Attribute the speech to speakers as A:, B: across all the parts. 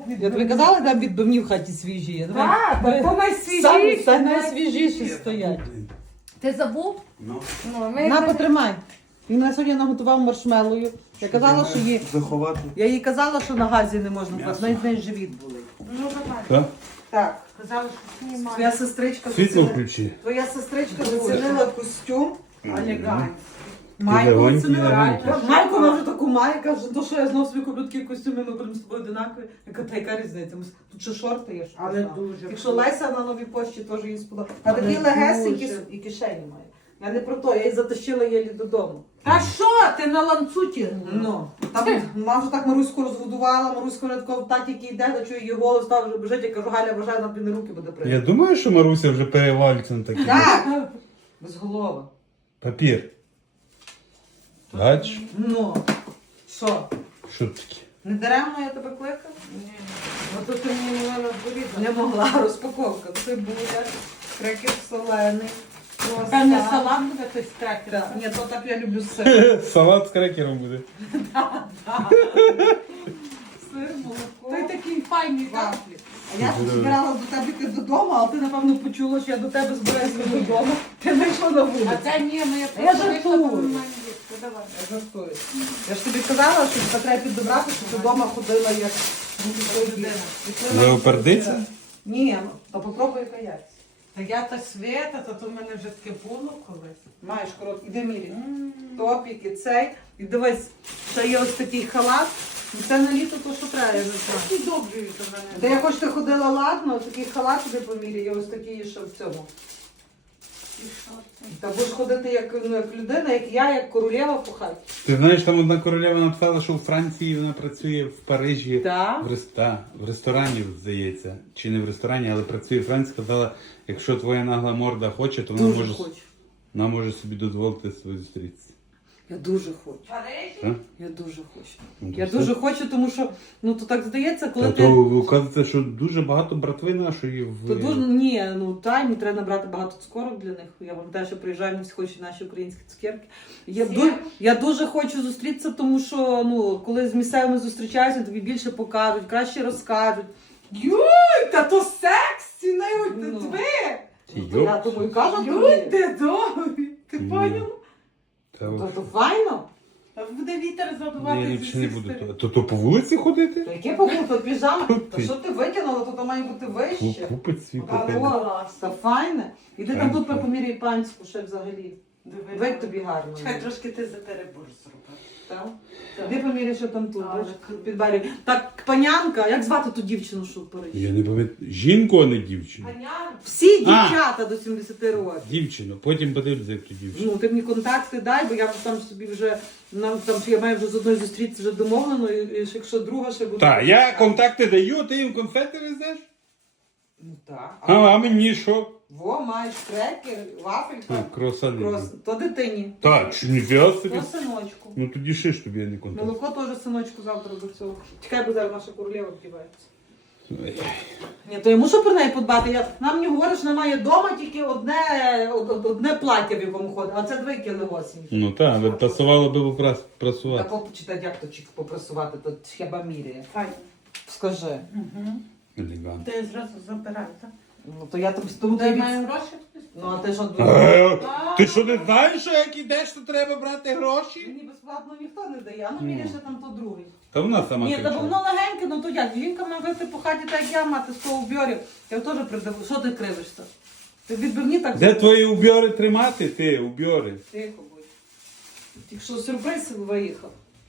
A: Я тобі казала, там відбивні в хаті свіжі.
B: Так, то найсвіжіше.
A: Це найсвіжіші стоять.
B: Ти забув?
C: Ну,
B: Ну, ми
A: На, потримай. Він мене сьогодні наготував маршмелою. Я казала, що її...
C: заховати.
A: Я їй казала, що на газі не можна,
C: М'ясо.
A: в неї з неї живіт болить.
B: Ну, давай.
C: Так?
A: Так,
B: Казали, що знімає.
A: твоя сестричка
C: Світло
A: зацінила-
C: включи.
A: Твоя сестричка зацінила костюм.
B: Елегант.
A: Майку
C: Легонький,
A: оцінила.
C: легонький.
A: Майку вона вже таку має, каже, то що я знов собі куплю такий костюм, і ми будемо з тобою одинакові. Я кажу, та яка різниця? Тут ще шорти є, що
B: Але
A: знала.
B: дуже.
A: Якщо Леся на новій пошті теж їй сподобається. А
B: Але
A: такі легесенькі
B: дуже.
A: і кишені має. Я не про то, я її затащила єлі додому.
B: Та що? Ти на ланцуті?
A: Ну, там вона вже так Маруську розгодувала, Маруську рядко в таті який йде, то чую її голос, став вже бежить, я кажу, Галя, бажаю, на тобі на руки буде
C: Я
A: прийти.
C: думаю, що Маруся вже перевалюється на такі.
A: Так! Безголова.
C: Папір. Бач,
A: Ну, що?
C: що таке?
A: Не даремно я тебе кликав?
B: Ні. Ото ти мені не могла порізати.
A: Не могла, розпаковка. Цибуля, крекер солений.
B: Певне салат буде хтось тракер.
A: Так, ні, то так я люблю сир.
C: Салат з крекером буде.
A: Сир, молоко.
B: Той такий файний, так?
A: Вафлі. А я ж збиралась до тебе йти додому, але ти, напевно, почула, що я до тебе збираюся додому. Ти знайшла на вулицю.
B: А це ні, ми
A: Я жартую.
B: вийшла, бо немає дітки. Давай.
A: Я жартую. Я ж тобі казала, що тебе треба піддобрати, що ти вдома ходила як людина.
C: Леопердиця?
A: Ні, ну, то попробуй яка яйця.
B: Та я та Света, то в мене вже таке було колись.
A: Маєш короткий, іди мірі. Топік і цей. І дивись, ще є ось такий халат. І це на літо то, що треба, я не знаю.
B: Такі добрі від мене.
A: Та я хоч ти ходила ладно, такий халат тобі поміряй, є ось такий, що в цьому.
B: І що це?
A: Та будеш ходити як, ну, як людина, як я, як королева по хаті.
C: Ти знаєш, там одна королева написала, що у Франції вона працює в Парижі.
A: Так?
C: В ресторані, здається. Чи не в ресторані, але працює в Франції. Сказала, якщо твоя нагла морда хоче, то вона
A: Дуже
C: може,
A: хочу.
C: вона може собі дозволити свою зустрітися.
A: Я дуже хочу.
B: Парижі?
C: Так?
A: Я дуже хочу.
C: Ну, то
A: Я
C: все.
A: дуже хочу, тому що, ну то так здається, коли
C: Та
A: ти...
C: то вказується, що дуже багато братви нашої в...
A: То дуже, ні, ну та, йому треба набрати багато цукорок для них. Я пам'ятаю, що приїжджаємо, всі хочуть наші українські цукерки. Я дуже хочу зустрітися, тому що, ну, коли з місцевими зустрічаюся, тобі більше покажуть, краще розкажуть.
B: Юй, та то сексі, навіть
A: Ну.
B: тебе.
A: Я тому і кажу, тобі.
B: Люди добрі. Ти
C: Ні.
B: поняла?
C: Та,
A: То файно.
B: А буде вітер задувати.
C: я
B: зі
C: ліпше не
B: всіх
C: буду.
B: сторін.
C: То по вулиці ходити?
A: То яке побуто, піжама?
C: Ти.
A: Та що ти викинула, то то має бути вище.
C: Купить свій
A: Але
C: пакет.
A: о, та файне. Іди там
C: Файно.
A: тут поміряй панську, ще взагалі.
B: Диви.
A: Вик тобі гарно.
B: Чекай, трошки ти за перебор зробив.
A: Так? Іди поміряй, що там тут,
B: Але
A: бачиш, під барі. Так, панянка, як звати ту дівчину, що в Парижі?
C: Я не пам'ятаю. Жінку, а не дівчину.
B: Паняр.
A: Всі дівчата до 70 років.
C: Дівчину. Потім подивлюся, як ту дівчину.
A: Ну, ти мені контакти дай, бо я вже там собі вже, там, я маю вже з одною зустрітися вже домовлено, і якщо друга ще буде.
C: Так, я контакти даю, ти їм конфети везеш?
A: Ну так.
C: А мені що?
A: Во, маєш крекер, вафелька.
C: Круасани.
A: То дитині,
C: Так, чи ніфіга собі.
A: то синочку.
C: Ну тоді ще ж тобі я не контакт.
A: Молоко теж синочку завтра до цього. Чекай, бо зараз наша королева вдівається. Ні, то я мушу про неї подбати. Нам не говориш, немає вдома тільки одне плаття, в якому ходить, а це дві легосінькі.
C: Ну так, але пасувало би
A: Та
C: прасувати.
A: почитай, як то попрасувати, то хіба міряє.
B: Файно.
A: Скажи.
B: Угу.
C: Елегантно.
B: Ти зразу забирай, так?
A: Ну то я там тому
B: Ти має гроші хтось?
A: Ну а ти що
C: Ти що не знаєш, що як ідеш, то треба брати гроші?
A: Мені безплатно ніхто не дає, а ну міряє ще там то другий.
C: Та вона сама
A: Ні, та бо
C: кричала.
A: воно легеньке, ну то як? Жінка має вийти по хаті, так як я мати 100 убьорів. Я теж придаву. Що ти кривишся? Ти відбивні так
C: Де твої убьори тримати? Ти, убьори.
A: Тихо будь. Тільки що сюрприз виїхав.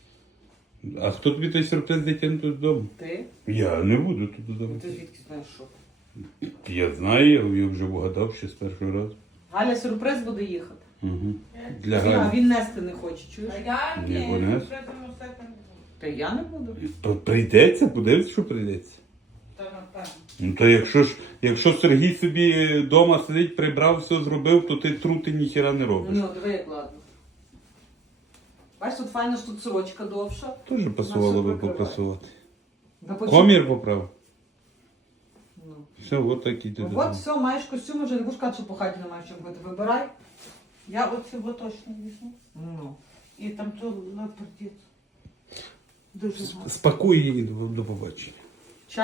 C: А хто тобі той сюрприз дитину тут додому?
A: Ти?
C: Я не буду тут додому.
A: Ти звідки знаєш що?
C: Я знаю, я вже вгадав ще з першого разу.
A: Галя сюрприз буде їхати.
C: Угу. Для
A: А
C: Галі.
A: він нести не хоче, чуєш?
B: А я
C: Ні,
B: ні,
C: вони.
B: придумав все там.
A: Та я не буду.
C: Прийдеться, подивись, що прийдеться.
B: Та напевно.
C: Ну то якщо Сергій собі вдома сидить, прибрав, все зробив, то ти трути ніхіра не робиш.
A: Ну, диви, як ладно. Бачиш, тут файно, що тут сорочка довша.
C: Теж пасувало би
A: Наша прикриває.
C: попрасувати.
A: Да почему?
C: Комір поправ.
A: Ну.
C: Все, от так і ти
A: Ну,
C: додому.
A: от все, маєш костюм, вже не будеш казати, що по хаті не маєш чим бути. Вибирай.
B: Я оцього точно візьму.
A: Ну.
B: І там то лапортіт. Дуже гарно.
C: Спакуй її до побачення.